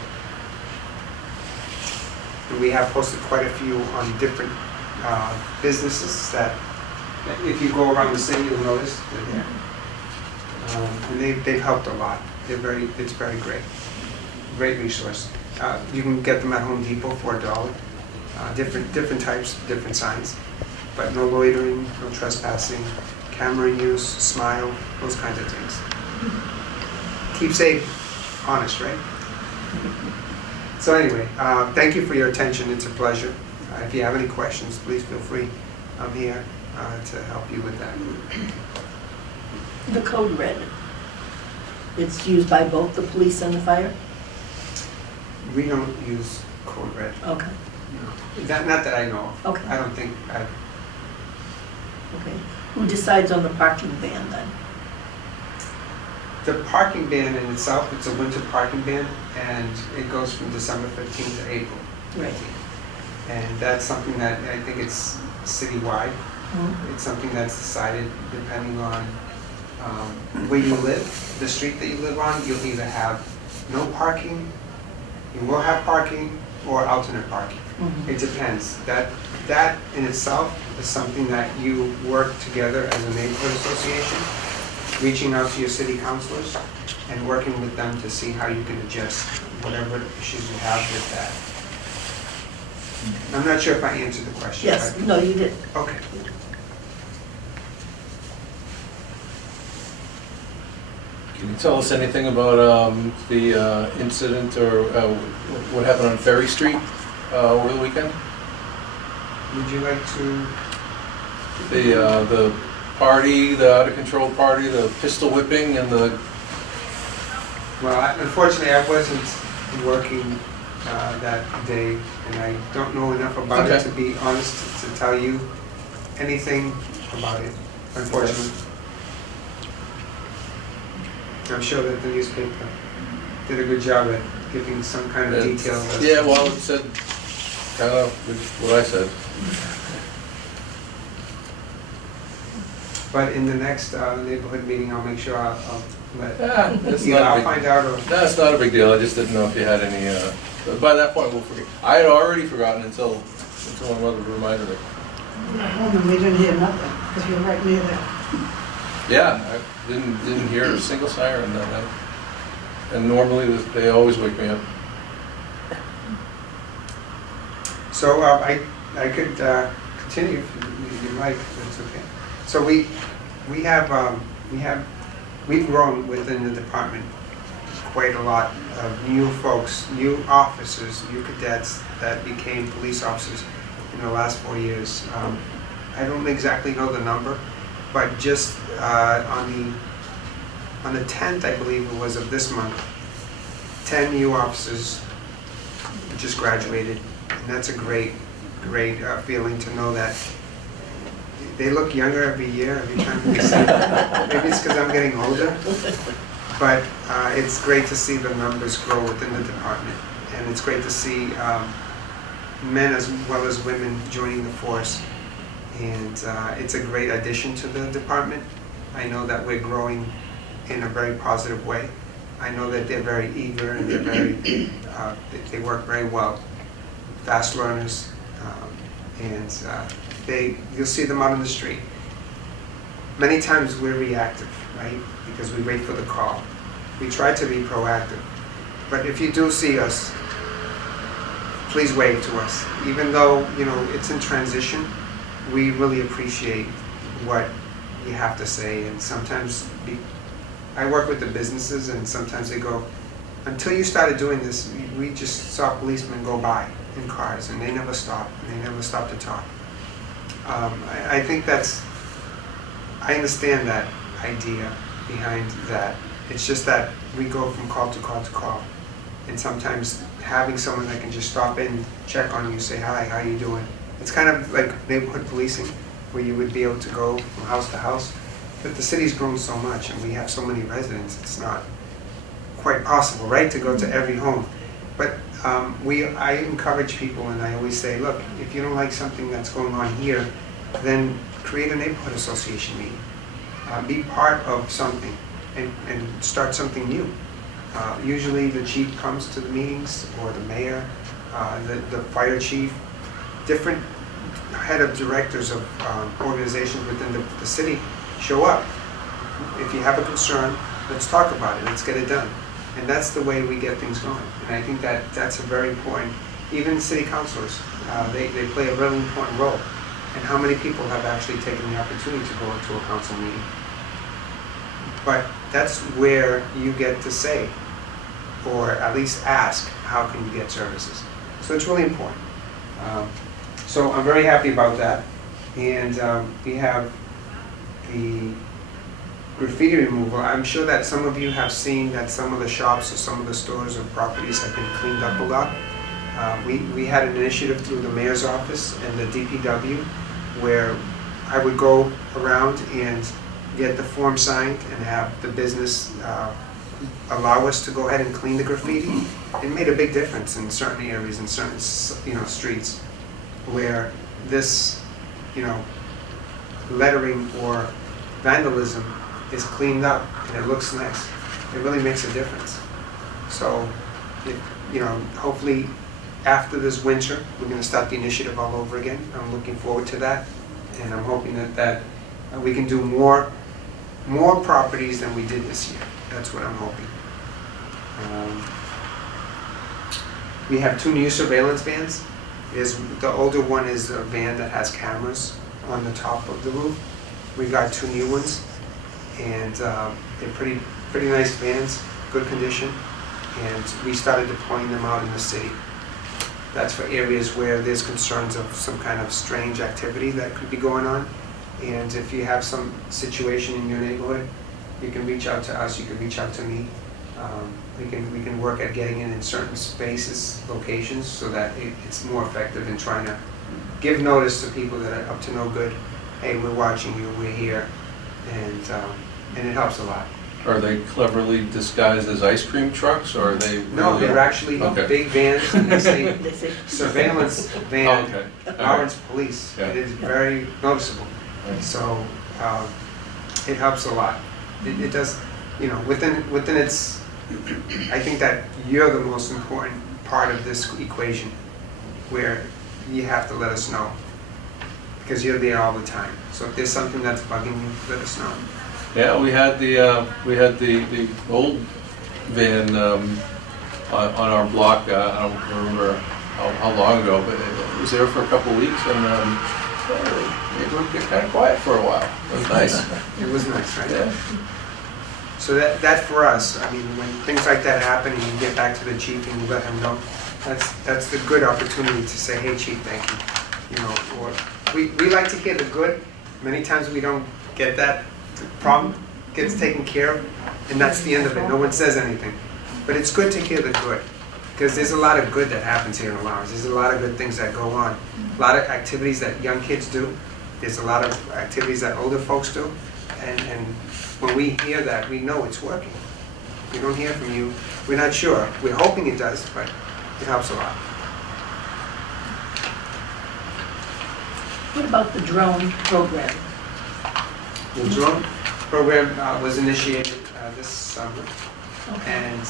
And we have posted quite a few on different businesses that if you go around the city, you'll notice they're there. And they've helped a lot. It's very great. Great resource. You can get them at Home Depot for $1. Different types, different signs. But no loitering, no trespassing, camera use, smile, those kinds of things. Keep safe, honest, right? So anyway, thank you for your attention. It's a pleasure. If you have any questions, please feel free. I'm here to help you with that. The code red, it's used by both the police and the fire? We don't use code red. Okay, Not that I know of. Okay. I don't think okay. Who decides on the parking ban then? the parking ban in itself, it's a winter parking ban, and it goes from December 15th to April. Right. And that's something that I think it's citywide. Mhm. It's something that's decided depending on where you live, the street that you live on. You'll either have no parking, you will have parking, or alternate parking. It depends. That in itself is something that you work together as a neighborhood association, reaching out to your city councilors and working with them to see how you can adjust whatever issues you have with that. I'm not sure if I answered the question. Yes, but- no, you did. Okay. Can you tell us anything about the incident or what happened on Ferry Street over the weekend? Would you like to? The party, the out-of-control party, the pistol whipping and the... Well, unfortunately, I wasn't working that day, and I don't know enough about it Okay. to be honest to tell you anything about it, unfortunately. I'm sure that the newspaper did a good job at giving some kind of details. as to- Yeah, well, it said kind of what I said. But in the next neighborhood meeting, I'll make sure I'll let, It's either not a I'll big, find out or, that's not a big deal. I just didn't know if you had any. By that point, we'll forget. I had already forgotten until my mother reminded me. Home and we didn't hear nothing, because we were right near there. Yeah, I didn't hear a single siren that night. And normally they always wake me up. so I could continue if you like, that's okay. So we've grown within the department quite a lot of new folks, new officers, new cadets that became police officers in the last 4 years. I don't exactly know the number, but just on the 10th, I believe it was, of this month, 10 new officers just graduated, and that's a great feeling to know that they look younger every year, every time we see them. Maybe it's because I'm getting older, but it's great to see the numbers grow within the department, and it's great to see men as well as women joining the force, and it's a great addition to the department. I know that we're growing in a very positive way. I know that they're very eager and they're they work very well, fast learners, and you'll see them out on the street. Many times we're reactive, right? Because we wait for the call. We try to be proactive. But if you do see us, please wave to us. Even though, it's in transition, we really appreciate what you have to say. And sometimes I work with the businesses, and sometimes they go, until you started doing this, we just saw policemen go by in cars, and they never stopped, and they never stopped to talk. I think I understand that idea behind that. It's just that we go from call to call to call. And sometimes having someone that can just stop in, check on you, say, hi, how you doing? It's kind of like neighborhood policing, where you would be able to go from house to house. But the city's grown so much, and we have so many residents, it's not quite possible, right, to go to every home. But I encourage people, and I always say, look, if you don't like something that's going on here, then create a neighborhood association meeting. Be part of something and start something new. Usually the chief comes to the meetings, or the mayor, the fire chief, different head of directors of organizations within the city show up. If you have a concern, let's talk about it, let's get it done. And that's the way we get things going. And I think that's a very important, even city councilors, they play a really important role. And how many people have actually taken the opportunity to go into a council meeting? But that's where you get to say, or at least ask, how can you get services? So it's really important. So I'm very happy about that. And we have the graffiti removal. I'm sure that some of you have seen that some of the shops or some of the stores or properties have been cleaned up a lot. We had an initiative through the mayor's office and the DPW where I would go around and get the form signed and have the business allow us to go ahead and clean the graffiti. It made a big difference in certain areas, in certain streets where this lettering or vandalism is cleaned up and it looks nice. It really makes a difference. So, hopefully after this winter, we're gonna start the initiative all over again. I'm looking forward to that, and I'm hoping that we can do more properties than we did this year. That's what I'm hoping. We have 2 new surveillance vans. The older one is a van that has cameras on the top of the roof. We got 2 new ones, and they're pretty nice vans, good condition, and we started deploying them out in the city. That's for areas where there's concerns of some kind of strange activity that could be going on. And if you have some situation in your neighborhood, you can reach out to us, you can reach out to me. We can work at getting in certain spaces, locations, so that it's more effective in trying to give notice to people that are up to no good. Hey, we're watching you, we're here, and it helps a lot. Are they cleverly disguised as ice cream trucks, or are they really? No, they're actually Okay. big vans, and they say They say, surveillance Oh, van, okay. Lawrence Police. Yeah. It is very noticeable. Right. So it helps a lot. It does, within its, I think that you're the most important part of this equation, where you have to let us know, because you're there all the time. So if there's something that's bugging you, let us know. Yeah, we had the old van on our block. I don't remember how long ago, but it was there for a couple of weeks, and it would get kind of quiet for a while. It was nice. It was nice, right? Yeah. So that for us, I mean, when things like that happen and you get back to the chief and you let him know, that's the good opportunity to say, hey chief, thank you. Or we like to hear the good. Many times we don't get that. The problem gets taken care of, and that's the end of it. No one says anything. But it's good to hear the good, because there's a lot of good that happens here in Lawrence. There's a lot of good things that go on. A lot of activities that young kids do. There's a lot of activities that older folks do. And when we hear that, we know it's working. If we don't hear from you, we're not sure. We're hoping it does, but it helps a lot. what about the drone program? The drone program was initiated this summer, Okay. and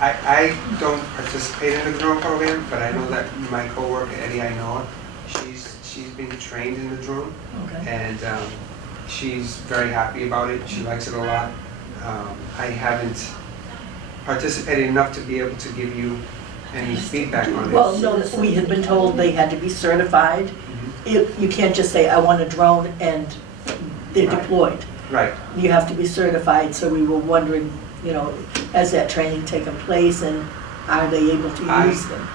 I don't participate in the drone program, but I know that my coworker Eddie Ainoa, she's being trained in the drone, Okay. and she's very happy about it. She likes it a lot. I haven't participated enough to be able to give you any feedback on it. Well, no, we had been told they had to be certified. Mhm. You can't just say, I want a drone, and they're Right. deployed. Right. You have to be certified, so we were wondering, has that training taken place, and are they able to use them?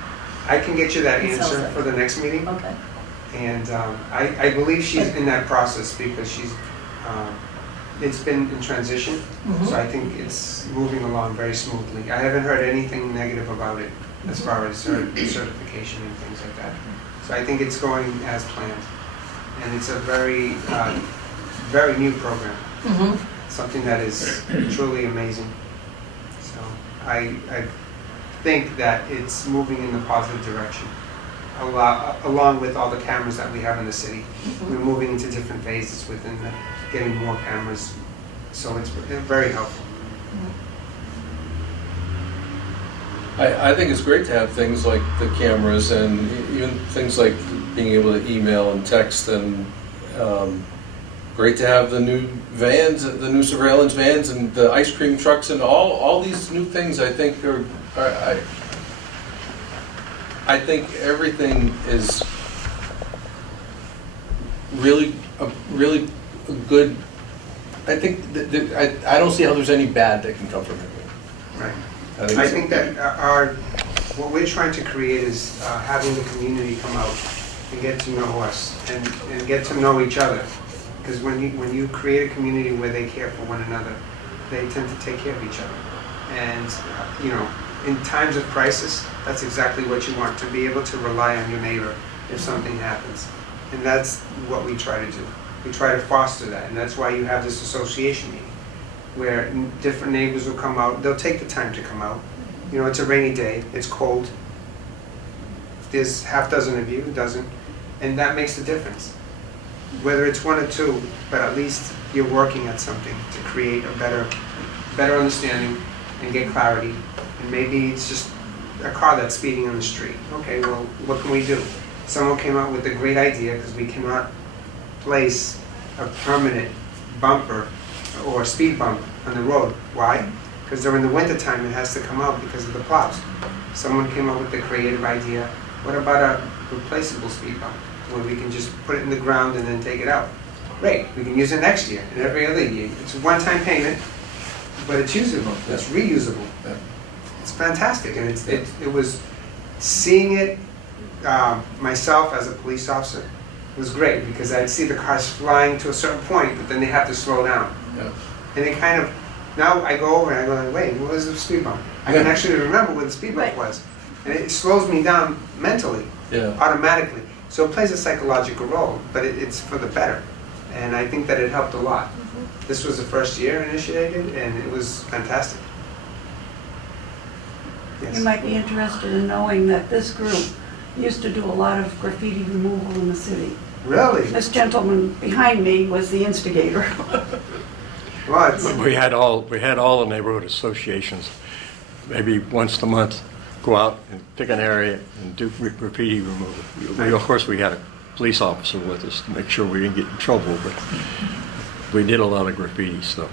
I can get you that It sounds answer like for the next meeting. Okay. And I believe she's in that process because it's been in transition, Mhm. so I think it's moving along very smoothly. I haven't heard anything negative about it as far as certification and things like that. So I think it's going as planned. And it's a very, very new program, Mhm. something that is truly amazing. So I think that it's moving in the positive direction. Along with all the cameras that we have in the city. We're moving into different phases within getting more cameras, so it's very helpful. I think it's great to have things like the cameras and even things like being able to email and text, and great to have the new vans, the new surveillance vans, and the ice cream trucks, and all these new things. I think I think everything is really good. I think I don't see how there's any bad that can come from it. Right. I I think that what we're trying to create is having the community come out and get to know us and get to know each other. Because when you create a community where they care for one another, they tend to take care of each other. And in times of crisis, that's exactly what you want, to be able to rely on your neighbor if something happens. And that's what we try to do. We try to foster that, and that's why you have this association meeting, where different neighbors will come out. They'll take the time to come out. It's a rainy day, it's cold. There's half dozen of you, a dozen, and that makes the difference. Whether it's one or two, but at least you're working at something to create a better understanding and get clarity. And maybe it's just a car that's speeding on the street. Okay, well, what can we do? Someone came up with a great idea, because we cannot place a permanent bumper or a speed bump on the road. Why? Because during the winter time it has to come out because of the plows. Someone came up with the creative idea, what about a replaceable speed bump, where we can just put it in the ground and then take it out? Great, we can use it next year and every other year. It's a one-time payment, but it's usable, it's reusable. Yeah. It's fantastic, and it was, seeing it myself as a police officer was great, because I'd see the cars flying to a certain point, but then they have to slow down. Yeah. And it kind of, now I go over and I go, wait, what was the speed bump? I can actually remember where the speed bump Right. was. And it slows me down mentally, Yeah. automatically. So it plays a psychological role, but it's for the better. And I think that it helped a lot. This was the first year initiated, and it was fantastic. Yes. You might be interested in knowing that this group used to do a lot of graffiti removal in the city. Really? This gentleman behind me was the instigator. Well, it's, We had all the neighborhood associations, maybe once a month, go out and pick an area and do graffiti removal. Of course, we had a police officer with us to make sure we didn't get in trouble, but we did a lot of graffiti stuff.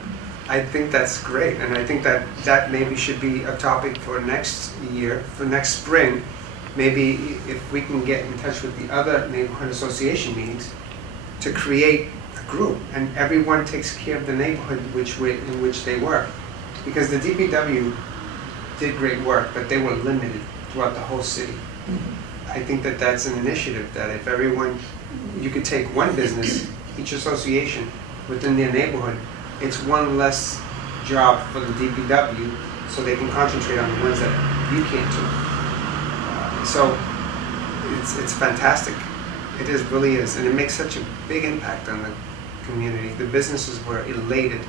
I think that's great, and I think that maybe should be a topic for next year, for next spring. Maybe if we can get in touch with the other neighborhood association meetings to create a group, and everyone takes care of the neighborhood in which they work. Because the DPW did great work, but they were limited throughout the whole city. I think that that's an initiative, that if everyone, you could take one business, each association within their neighborhood, it's one less job for the DPW, so they can concentrate on the ones that you can't do. So it's fantastic. It is, really is, and it makes such a big impact on the community. The businesses were elated.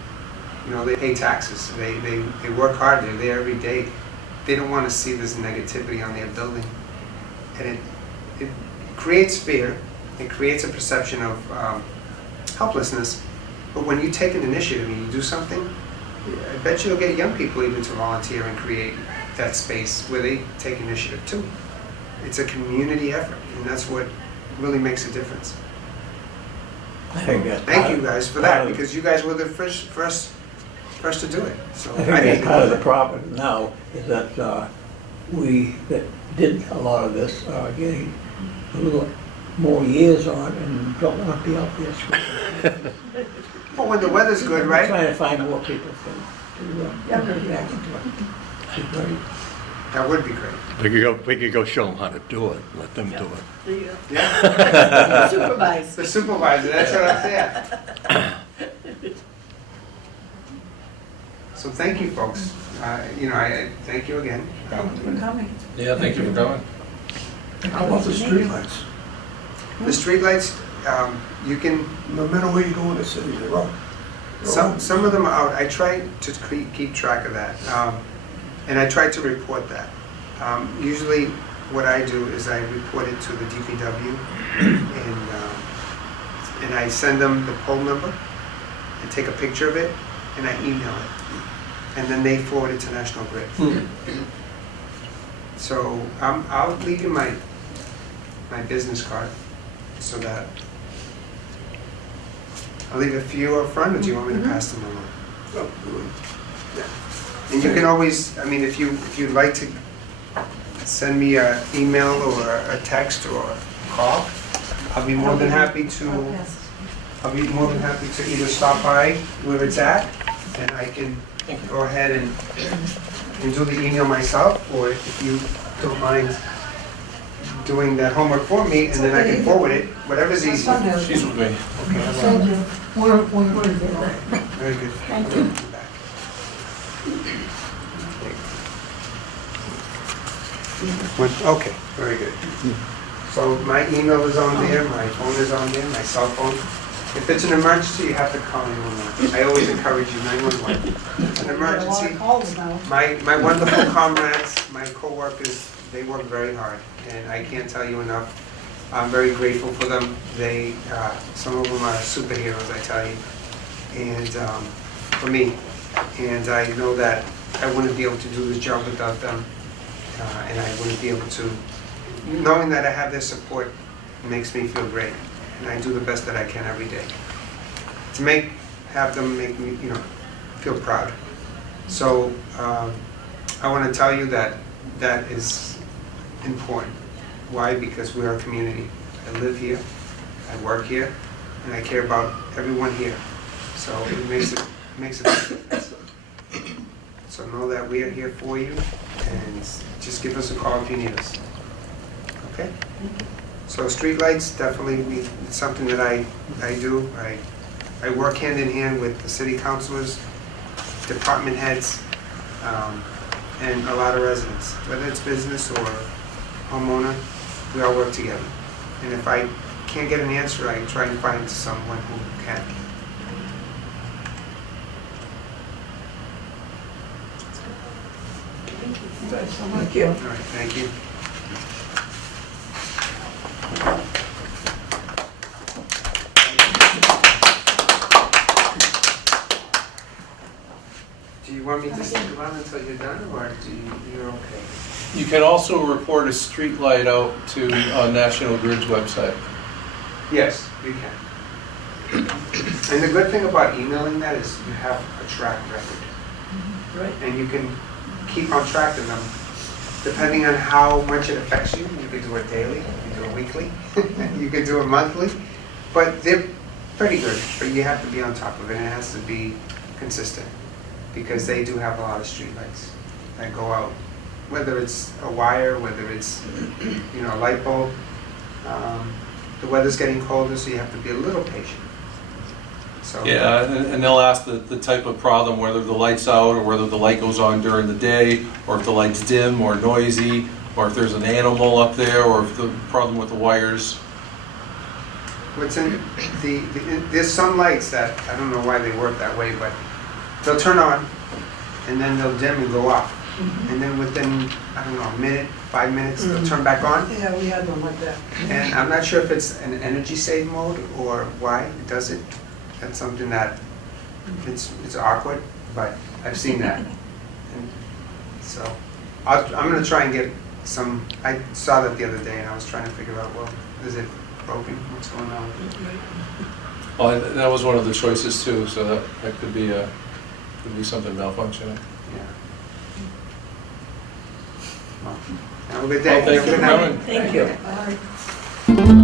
You know, they pay taxes, they work hard, they're there every day. They don't want to see this negativity on their building. And it creates fear, it creates a perception of helplessness. But when you take an initiative and you do something, I bet you'll get young people even to volunteer and create that space where they take initiative too. It's a community effort, and that's what really makes a difference. I think that's Thank part you of- guys for part that, of- because you guys were the first to do it. So I think that's part of the problem now, is that we that did a lot of this are getting a little more years on and don't want to be out there. Well, when the weather's good, right? Trying to find more people to get back into it. Be great. That would be great. We could go show them how to do it, let them do it. There you go. Yeah. Supervise. The supervisor, that's what I'm saying. So thank you, folks. I thank you again. Thank you for coming. Yeah, thank you for coming. How about the streetlights? The streetlights, you can, No matter where you go in the city, they're up. some of them are out. I try to keep track of that. And I try to report that. Usually what I do is I report it to the DPW and I send them the poll number and take a picture of it and I email it. And then they forward it to National Grid. So I'll leave you my business card so that I'll leave a few up front, or do you want me to pass them along? Oh, good. And you can always, I mean, if you'd like to send me an email or a text or a call, I'll be more than happy to either stop by where it's at, and I can go ahead and do the email myself, or if you don't mind doing that homework for me, and then I can forward it, whatever's easy. She's with me. Okay, Send you. very good. Thank you. Okay, very good. So my email is on there, my phone is on there, my cell phone. If it's an emergency, you have to call 911. I always encourage you, 911. An emergency, Calls now. my wonderful comrades, my co-workers, they work very hard, and I can't tell you enough. I'm very grateful for them. They, some of them are superheroes, I tell you, and for me. And I know that I wouldn't be able to do this job without them. and I wouldn't be able to. Knowing that I have their support makes me feel great, and I do the best that I can every day to have them make me, feel proud. So I want to tell you that that is important. Why? Because we are a community. I live here, I work here, and I care about everyone here. So it makes a big difference. So know that we are here for you, and just give us a call if you need us. Okay? So streetlights, definitely, it's something that I do. I work hand in hand with the city councilors, department heads, and a lot of residents. Whether it's business or homeowner, we all work together. And if I can't get an answer, I try and find someone who can. Thank you. All right, thank you. Do you want me to stick around until you're done, or you're okay? You can also report a street light out to National Grid's website. Yes, you can. And the good thing about emailing that is you have a track record. Right. And you can keep on track of them. Depending on how much it affects you, you can do it daily, you can do it weekly, you can do it monthly. But they're pretty good, but you have to be on top of it, and it has to be consistent. Because they do have a lot of streetlights that go out. Whether it's a wire, whether it's a light bulb. The weather's getting colder, so you have to be a little patient. So Yeah, and they'll ask the type of problem, whether the light's out or whether the light goes on during the day, or if the light's dim or noisy, or if there's an animal up there, or if the problem with the wires. what's in there's some lights that I don't know why they work that way, but they'll turn on and then they'll dim and go off. And then within, I don't know, a minute, 5 minutes, they'll turn back on. Yeah, we had one like that. And I'm not sure if it's an energy save mode or why it does it. That's something that it's awkward, but I've seen that. And so I'm going to try and get some. I saw that the other day, and I was trying to figure out, well, is it broken? What's going on with it? Well, and that was one of the choices too, so that could be something malfunctioning. Yeah. Well, have a good day. Well, thank you for Good night. coming. Thank you. Bye.